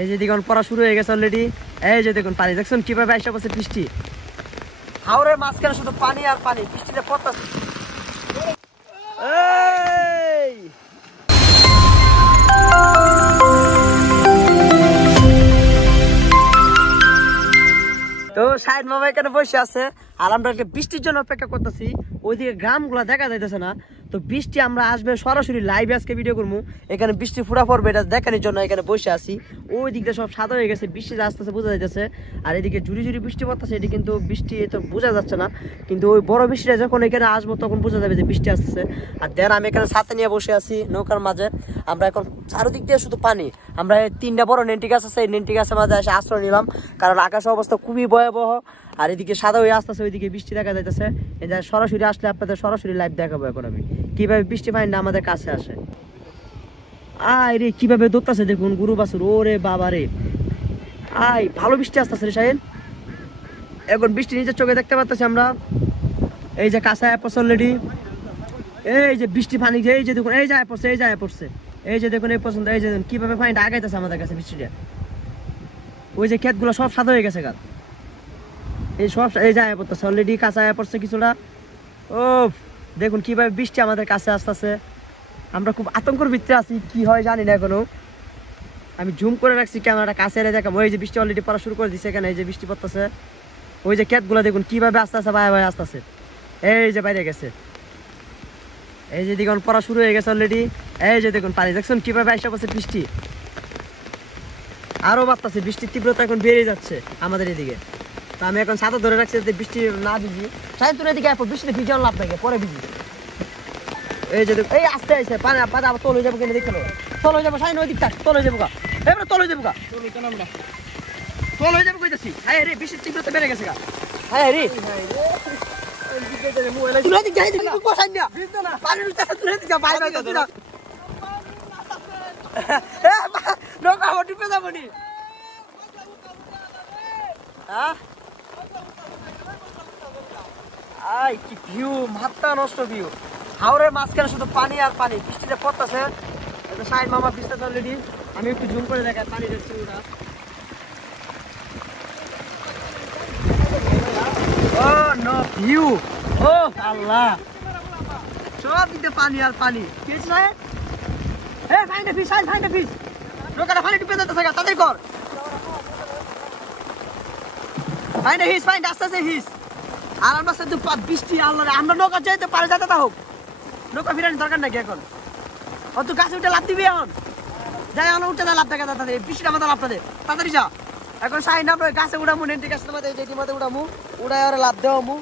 এই যে দেখুন পড়া শুরু হয়ে গেছে অলরেডি। এই যে দেখুন পানি দেখছেন কিভাবে আইসা পড়ছে বৃষ্টি। হাওরের মাঝখানে শুধু পানি আর পানি, বৃষ্টিতে পড়তেছে। এই তো শাহিদ মামা এখানে বসে আছে আর আমরা বৃষ্টির জন্য অপেক্ষা করতেছি। ওইদিকে গ্রামগুলো দেখা যাইতেছে না, তো বৃষ্টি আমরা আসবে সরাসরি লাইভে আজকে ভিডিও করবো। এখানে বৃষ্টি ফুটা পড়বে এটা দেখানোর জন্য এখানে বসে আছি। ওই দিকটা সব সাদা হয়ে গেছে, বৃষ্টি আসতেছে বোঝা যাইতেছে। আর এদিকে ঝুড়ি ঝুড়ি বৃষ্টি পড়তেছে, এটি কিন্তু বৃষ্টি তো বোঝা যাচ্ছে না, কিন্তু ওই বড় বৃষ্টিটা যখন এখানে আসবো তখন বোঝা যাবে যে বৃষ্টি আসতেছে। আর দেন আমি এখানে ছাতা নিয়ে বসে আছি নৌকার মাঝে। আমরা এখন চারদিক দিয়ে শুধু পানি। আমরা তিনটা বড় নেন্টি গাছ আছে, এই নেন্টি গাছের মাঝে এসে আশ্রয় নিলাম, কারণ আকাশের অবস্থা খুবই ভয়াবহ। আর এদিকে সাদা হয়ে আসতেছে, ওইদিকে বৃষ্টি দেখা যাইতেছে। এটা সরাসরি আসলে আপনাদের সরাসরি লাইভ দেখাবো এখন আমি কিভাবে বৃষ্টি পানিটা আমাদের কাছে আসে। আয় রে কিভাবে দৌড়তেছে দেখুন গরু বাছুর, ওরে বাবা রে। আয় ভালো বৃষ্টি আসতেছে রে শাহিন, এখন বৃষ্টি নিজের চোখে দেখতে পাচ্ছি আমরা। এই যে কাঁচা পড়ছে অলরেডি, এই যে বৃষ্টি পানি, এই যে দেখুন এই যায় পড়ছে, এই যায় পড়ছে, এই যে দেখুন এই পর্যন্ত, এই যে কিভাবে পানিটা আগাইতেছে আমাদের কাছে বৃষ্টিটা। ওই যে ক্ষেতগুলো সব সাদা হয়ে গেছে গা, এই সব এই যায় পড়তেছে অলরেডি, কাঁচা পড়ছে কিছুটা। ও দেখুন কিভাবে বৃষ্টি আমাদের কাছে আসতেছে। আমরা খুব আতঙ্কের ভিতরে আছি, কি হয় জানি না এখনো। আমি জুম করে রাখছি ক্যামেরাটা কাছে এনে দেখাবো। এই যে বৃষ্টি অলরেডি পড়া শুরু করে দিচ্ছে এখানে, এই যে বৃষ্টি পড়তেছে। ওই যে ক্ষেতগুলো দেখুন কিভাবে আস্তে আস্তে ভাই ভাই আস্তে আস্তে এই যে বাইরে গেছে। এই যে দেখুন পড়া শুরু হয়ে গেছে অলরেডি। এই যে দেখুন পানি দেখছেন কিভাবে আইসা পড়ছে বৃষ্টি, আরো বাড়তেছে, বৃষ্টির তীব্রতা এখন বেড়ে যাচ্ছে আমাদের এদিকে। তো আমি এখন ছাতা ধরে রাখছি যাতে বৃষ্টি না ভিজি। সাইড তোর এদিকে বৃষ্টিতে ভিজাও লাভ থাকে, পরে ভিজি। এই যে এই আস্তে আইসে পানি পানি আবার তলে যাবো কিনা দেখতে, তলে যাবো সাইন ওই দিকটা তলে যাবো গা, এবার তলে যাবো গা, তলে যাবো কইতাছি। হ্যাঁ রে বৃষ্টির তীব্রতা বেড়ে গেছে গা। হ্যাঁ রে কি ভিউ, মাথা নষ্ট ভিউ। হাওরের মাঝখানে শুধু পানি আর পানি, বৃষ্টিতে পড়তেছে। শাহিদ মামা বৃষ্টি অলরেডি, আমি একটু জুম করে দেখাই পানি দেখছি ওটা। ও নো ভিউ, ও আল্লাহ, সব দিকে পানি আর পানি। কি হইছে? এ ফাইন্ড ফিশ, ফাইন্ড ফিশ। নৌকাটা পানি ডুবে যাচ্ছে গা, তাড়াতাড়ি কর। ফাইন্ড ফিশ, ফাইন্ড আস্তে আস্তে ফিশ। আর আমরা শুধু বৃষ্টি আল্লাহ, আমরা নৌকা যাইতে পারে যাতে তা হোক, নৌকা ফিরানি দরকার নাকি এখন। ও তুই গাছে উঠে লাভ দিবি এখন, যাই এখন উঠে লাভ দেখা তাড়াতাড়ি, বৃষ্টিটা আমাদের লাভ দে তাড়াতাড়ি যা। এখন শাহিন আমরা গাছে উঠামু, নেন্টি গাছের মধ্যে যেটি মধ্যে উঠামু, উড়াই ওরা লাভ দেওয়ামু,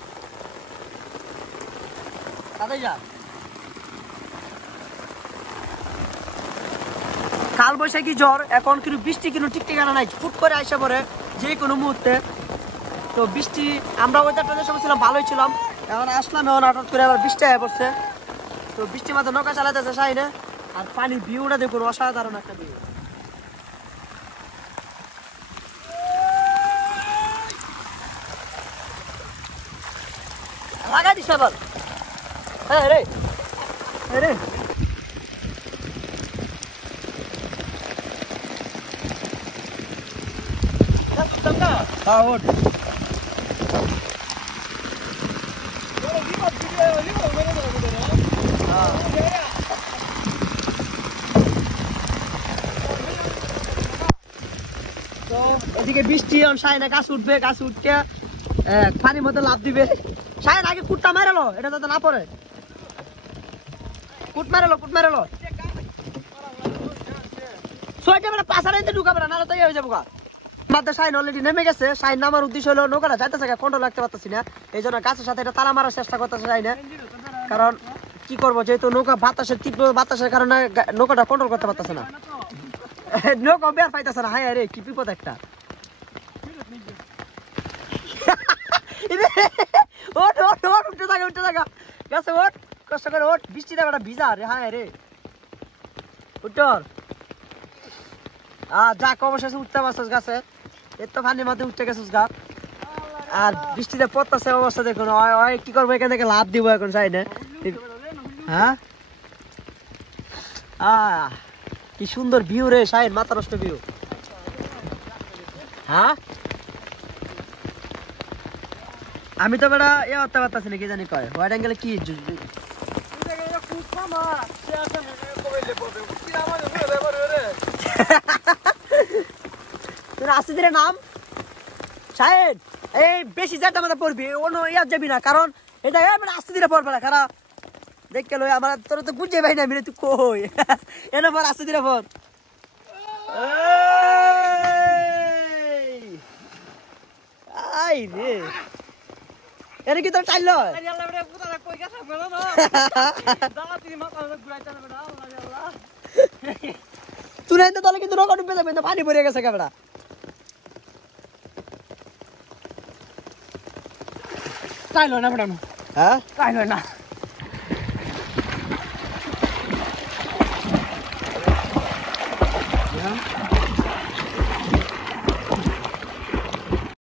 তাড়াতাড়ি যা। কাল বৈশাখী জ্বর, এখন কিন্তু বৃষ্টি কিন্তু ঠিক ঠিকানা নাই, ফুট করে আইসা পড়ে যে কোনো মুহূর্তে। তো বৃষ্টি আমরা ওয়েদারটা যে সময় ছিলাম ভালোই ছিলাম, এখন আসলাম এখন হঠাৎ করে আবার বৃষ্টি হয়ে পড়ছে। তো বৃষ্টির মাঝে নৌকা চালাতেছে শাহিনে, আর পানির ভিউটা দেখুন অসাধারণ একটা ভিউ। লাগাই দিস আবার, হ্যাঁ রে রে এদিকে বৃষ্টি, শাহিনা গাছ উঠবে, গাছ উঠকে পানির মধ্যে লাভ দিবে। শাহিন আগে কুটটা মেরেলো, এটা যাতে না পড়ে। কুট মেরেলো, কুট মেরেলো, ছয়টা বেলা পাশা রাইতে ঢুকাবে না, নাহলে তো হয়ে যাবো গা। মাত্র শাহিন অলরেডি নেমে গেছে। শাহিন নামার উদ্দেশ্য হলো নৌকাটা যাইতেছে কন্ট্রোল রাখতে পারতেছি না, এই জন্য গাছের সাথে এটা তালা মারার চেষ্টা করতেছে শাহিনে। কারণ কি করবো, যেহেতু নৌকা বাতাসের তীব্র বাতাসের কারণে নৌকাটা কন্ট্রোল করতে পারতেছে না, নৌকা বের পাইতেছে না। হ্যাঁ রে কি বিপদ একটা। ওট ওট ওট, উঠতে থাকা উঠতে থাকা, গেছে ওট, কষ্ট করে ওট, বৃষ্টি দেখাটা ভিজা রে। হ্যাঁ রে উত্তর যা অবশেষে উঠতে পারছিস গাছে, এর তো পানির মধ্যে উঠতে গেছিস গা। আর বৃষ্টিতে পড়তেছে অবস্থা দেখুন, কি করবো এখান থেকে লাভ দিব এখন চাই না। হ্যাঁ কি সুন্দর ভিউ রে শাহিন, মাথা নষ্ট ভিউ। হ্যাঁ আমি তো বেটা এ হতে পারতাছি না কি জানি কয় হোয়াইট অ্যাঙ্গেলে কি তুই আসতে দিলে নাম সাহেব এই বেশি যেটা আমাদের পড়বি অন্য ইয়ার যাবি না কারণ এটা আসতে দিলে পড়বে না খারাপ দেখ গেল আমার তোর তো বুঝে পাই না মিলে তুই কই এনে পর আসতে দিলে পর আই রে এনে কি তোর চাইল তুই নাই তো তাহলে কিন্তু রকম ডুবে যাবে পানি পড়ে গেছে ক্যামেরা চাইলো না বেটা হ্যাঁ চাইলো না